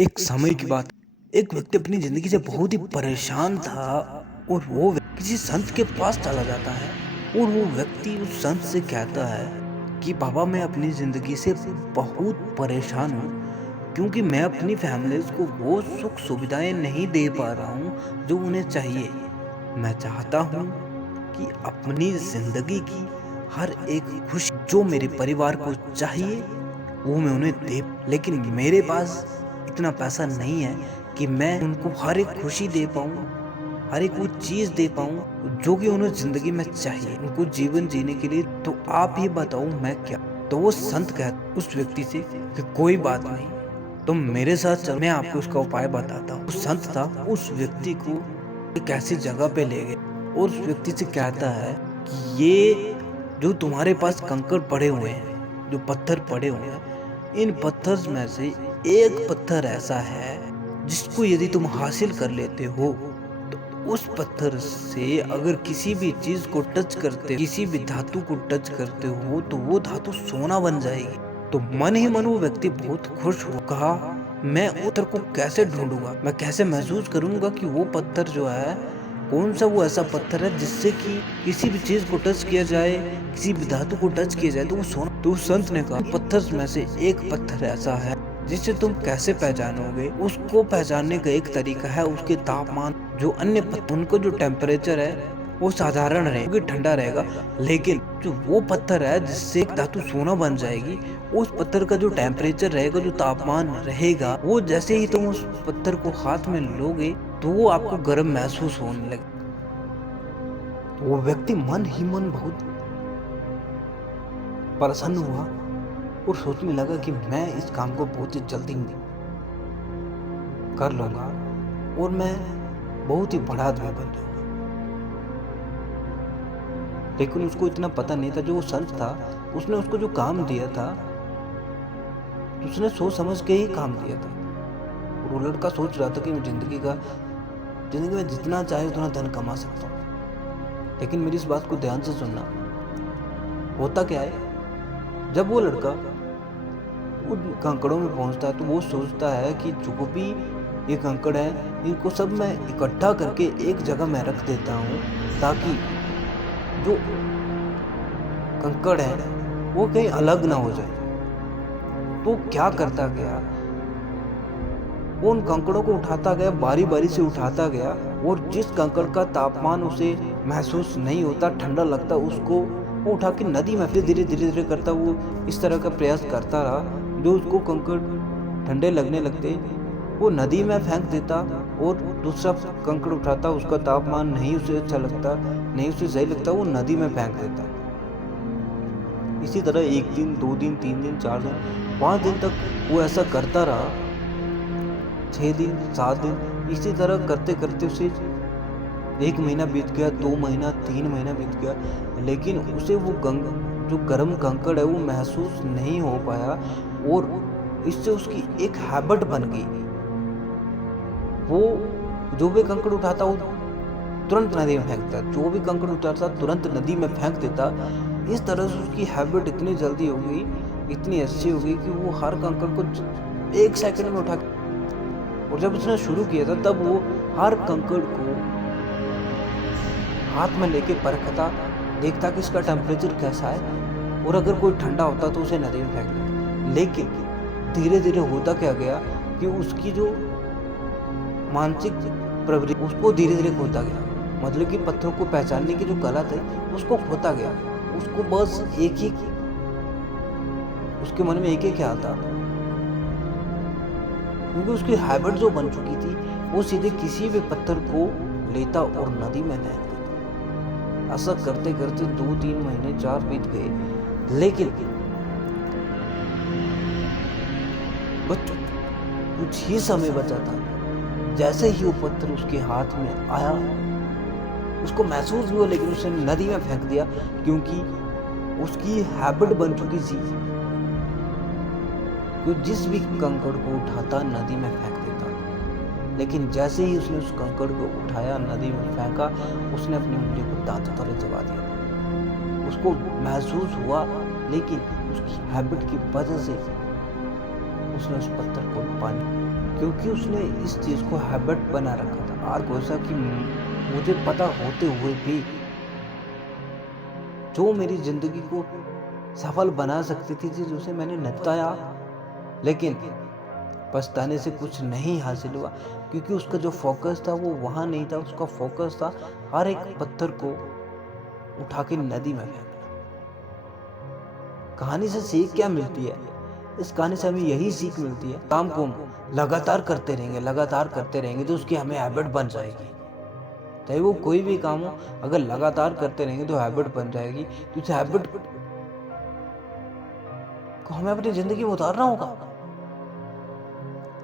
एक समय की बात। एक व्यक्ति अपनी जिंदगी से बहुत ही परेशान था और वो किसी संत के पास चला जाता है और वो व्यक्ति उस संत से कहता है कि बाबा, मैं अपनी जिंदगी से बहुत परेशान हूँ क्योंकि मैं अपनी फैमिलीज को वो सुख सुविधाएं नहीं दे पा रहा हूँ जो उन्हें चाहिए। मैं चाहता हूँ कि अपनी जिंदगी की हर एक खुशी जो मेरे परिवार को चाहिए वो मैं उन्हें दे, लेकिन मेरे पास इतना पैसा नहीं है कि मैं उनको हर एक खुशी दे पाऊँ, हर एक वो चीज दे पाऊँ जो कि उन्हें जिंदगी में चाहिए उनको जीवन जीने के लिए। तो आप ही बताओ मैं क्या। तो वो संत कहता उस व्यक्ति से कि कोई बात नहीं, तुम मेरे साथ चलो, मैं आपको उसका उपाय बताता हूँ। उस संत था उस व्यक्ति को एक ऐसी जगह पे ले गए और उस व्यक्ति से कहता है कि ये जो तुम्हारे पास कंकड़ पड़े हुए हैं, जो पत्थर पड़े हुए हैं, इन पत्थर में से एक पत्थर ऐसा है जिसको यदि तुम हासिल कर लेते हो तो उस पत्थर से अगर किसी भी चीज को टच करते, किसी भी धातु को टच करते हो तो वो धातु सोना बन जाएगी। तो मन ही मन वो व्यक्ति बहुत खुश हो, कहा मैं उत्तर को कैसे ढूंढूंगा, मैं कैसे महसूस करूंगा कि वो पत्थर जो है कौन सा वो ऐसा पत्थर है जिससे कि किसी भी चीज को टच किया जाए, किसी भी धातु को टच किया जाए तो वो सोना। तो संत ने कहा पत्थर में से एक पत्थर ऐसा है जिसे तुम कैसे पहचानोगे। उसको पहचानने का एक तरीका है उसके तापमान। जो अन्य पत्थर उनको जो टेम्परेचर है वो साधारण रहेगा, ठंडा रहेगा, लेकिन जो वो पत्थर है जिससे एक धातु सोना बन जाएगी, उस पत्थर का जो टेम्परेचर रहेगा, जो तापमान रहेगा, वो जैसे ही तुम उस पत्थर को हाथ में लोगे तो वो आपको गर्म महसूस होने लगे। तो वो व्यक्ति मन ही मन बहुत प्रसन्न हुआ और सोचने लगा कि मैं इस काम को बहुत ही जल्दी कर लूंगा और मैं बहुत ही बड़ा आदमी बन जाऊंगा। लेकिन उसको इतना पता नहीं था, जो वो संत था उसने उसको जो काम दिया था उसने सोच समझ के ही काम दिया था। और वो लड़का सोच रहा था कि मैं जिंदगी में जितना चाहे उतना धन कमा सकता हूँ। लेकिन मेरी इस बात को ध्यान से सुनना, होता क्या है, जब वो लड़का उन कंकड़ों में पहुंचता है तो वो सोचता है कि जो भी ये कंकड़ है इनको सब मैं इकट्ठा करके एक जगह में रख देता हूँ ताकि जो कंकड़ है वो कहीं अलग ना हो जाए। तो क्या करता गया, वो उन कंकड़ों को उठाता गया, बारी बारी से उठाता गया, और जिस कंकड़ का तापमान उसे महसूस नहीं होता, ठंडा लगता, उसको वो उठा के नदी में धीरे धीरे करता वो इस तरह का प्रयास करता रहा। जो उसको कंकड़ ठंडे लगने लगते वो नदी में फेंक देता और दूसरा कंकड़ उठाता, उसका तापमान नहीं उसे अच्छा लगता, नहीं उसे सही लगता, वो नदी में फेंक देता। इसी तरह 1 दिन 2 दिन 3 दिन 4 दिन 5 दिन तक वो ऐसा करता रहा, 6 दिन 7 दिन, इसी तरह करते करते उसे 1 महीना बीत गया, 2 महीना 3 महीना बीत गया, लेकिन उसे वो जो गर्म कंकड़ है वो महसूस नहीं हो पाया और इससे उसकी एक हैबिट बन गई। वो जो भी कंकड़ उठाता वो तुरंत नदी में फेंकता, जो भी कंकड़ उठाता तुरंत नदी में फेंक देता। इस तरह से उसकी हैबिट इतनी जल्दी हो गई, इतनी अच्छी हो गई कि वो हर कंकड़ को 1 सेकंड में उठा, और जब उसने शुरू किया था तब वो हर कंकड़ को हाथ में लेके परखता, देखता कि इसका टेम्परेचर कैसा है, और अगर कोई ठंडा होता तो उसे नदी में फेंक देता। लेकिन धीरे धीरे होता क्या गया कि उसकी जो मानसिक प्रवृत्ति उसको धीरे धीरे खोता गया, मतलब कि पत्थरों को पहचानने की जो कला थी उसको खोता गया। उसको बस एक ही, उसके मन में एक ही ख्याल था, क्योंकि उसकी हैबिट जो बन चुकी थी वो सीधे किसी भी पत्थर को लेता और नदी में फेंक देता। ऐसा करते करते 2-3 महीने 4 बीत गए, लेकिन कुछ ही समय बचा था। जैसे ही वो पत्थर उसके हाथ में आया उसको महसूस भी हुआ, लेकिन उसने नदी में फेंक दिया, क्योंकि उसकी हैबिट बन चुकी थी कि जिस भी कंकड़ को उठाता नदी में फेंक देता। लेकिन जैसे ही उसने उस कंकड़ को उठाया, नदी में फेंका, उसने अपनी उंगली को दांतों तले दबा दिया। उसको महसूस हुआ, लेकिन उसकी हैबिट की वजह से उसने उस पत्थर को पानी क्योंकि उसने इस चीज़ को हैबिट बना रखा था। और वैसा कि मुझे पता होते हुए भी जो मेरी ज़िंदगी को सफल बना सकती थी चीज़ उसे मैंने निपटाया, लेकिन पछताने से कुछ नहीं हासिल हुआ, क्योंकि उसका जो फोकस था वो वहाँ नहीं था। उसका फोकस था हर एक पत्थर को उठा के नदी में फेंकना। कहानी से सीख क्या मिलती है? इस कहानी से हमें यही सीख मिलती है, काम को लगातार करते रहेंगे तो उसकी हमें हैबिट बन जाएगी। चाहे वो कोई भी काम हो, अगर लगातार करते रहेंगे तो हैबिट बन जाएगी। तो इस हैबिट को हमें अपनी जिंदगी में उतारना होगा।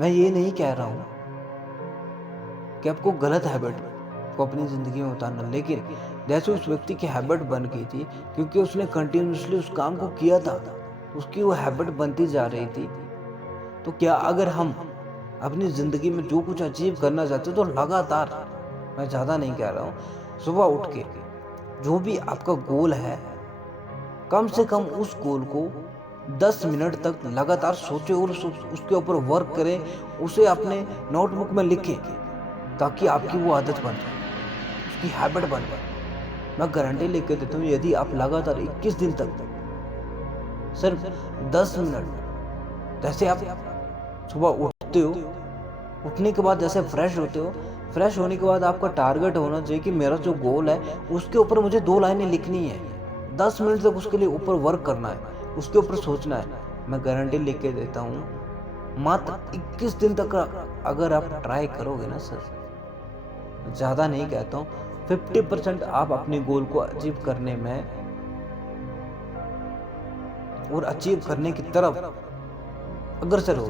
मैं ये नहीं कह रहा हूं कि आपको गलत हैबिट को अपनी जिंदगी में उतारना, लेकिन जैसे उस व्यक्ति की हैबिट बन गई थी, क्योंकि उसने कंटिन्यूसली उस काम को किया था, उसकी वो हैबिट बनती जा रही थी। तो क्या अगर हम अपनी ज़िंदगी में जो कुछ अचीव करना चाहते तो लगातार, मैं ज़्यादा नहीं कह रहा हूँ, सुबह उठ के जो भी आपका गोल है, कम से कम उस गोल को 10 मिनट तक लगातार सोचें और उसके ऊपर वर्क करें, उसे अपने नोटबुक में लिखें, ताकि आपकी वो आदत बन जाए, उसकी हैबिट बन जाए। मैं गारंटी लेके देता हूँ, यदि आप लगातार 21 दिन तक सिर्फ 10 मिनट, जैसे आप सुबह उठते हो, उठने के बाद जैसे फ्रेश होते हो, फ्रेश होने के बाद आपका टारगेट होना चाहिए कि मेरा जो गोल है उसके ऊपर मुझे 2 लाइनें लिखनी है। 10 मिनट तक उसके लिए ऊपर वर्क करना है, उसके ऊपर सोचना है। मैं गारंटी लेके देता हूँ, मात्र 21 दिन तक अगर आप ट्राई करोगे ना सर, ज़्यादा नहीं कहता हूँ, 50% आप अपने गोल को अचीव करने में और अचीव करने की तरफ अग्रसर हो।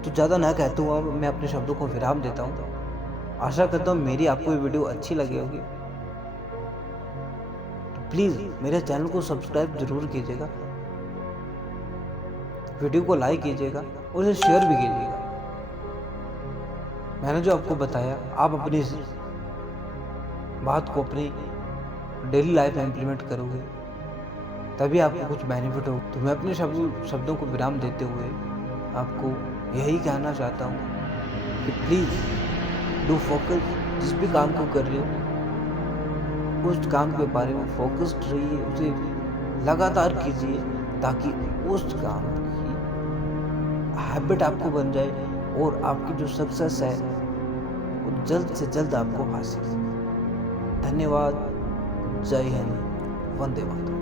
तो ज़्यादा ना कहता हूँ, अब मैं अपने शब्दों को विराम देता हूँ। आशा करता हूँ मेरी आपको ये वीडियो अच्छी लगी होगी। तो प्लीज़ मेरे चैनल को सब्सक्राइब जरूर कीजिएगा, वीडियो को लाइक कीजिएगा और इसे शेयर भी कीजिएगा। मैंने जो आपको बताया, आप अपनी बात को अपनी डेली लाइफ में इम्प्लीमेंट करोगे, तभी आपको कुछ बेनिफिट हो। तो मैं अपने शब्दों को विराम देते हुए आपको यही कहना चाहता हूँ कि प्लीज़ डू फोकस। जिस भी काम को कर रहे हो, उस काम के बारे में फोकस्ड रहिए, उसे लगातार कीजिए, ताकि उस काम की हैबिट आपको बन जाए और आपकी जो सक्सेस है वो जल्द से जल्द आपको हासिल। धन्यवाद। जय हिंद। वंदे मातरम।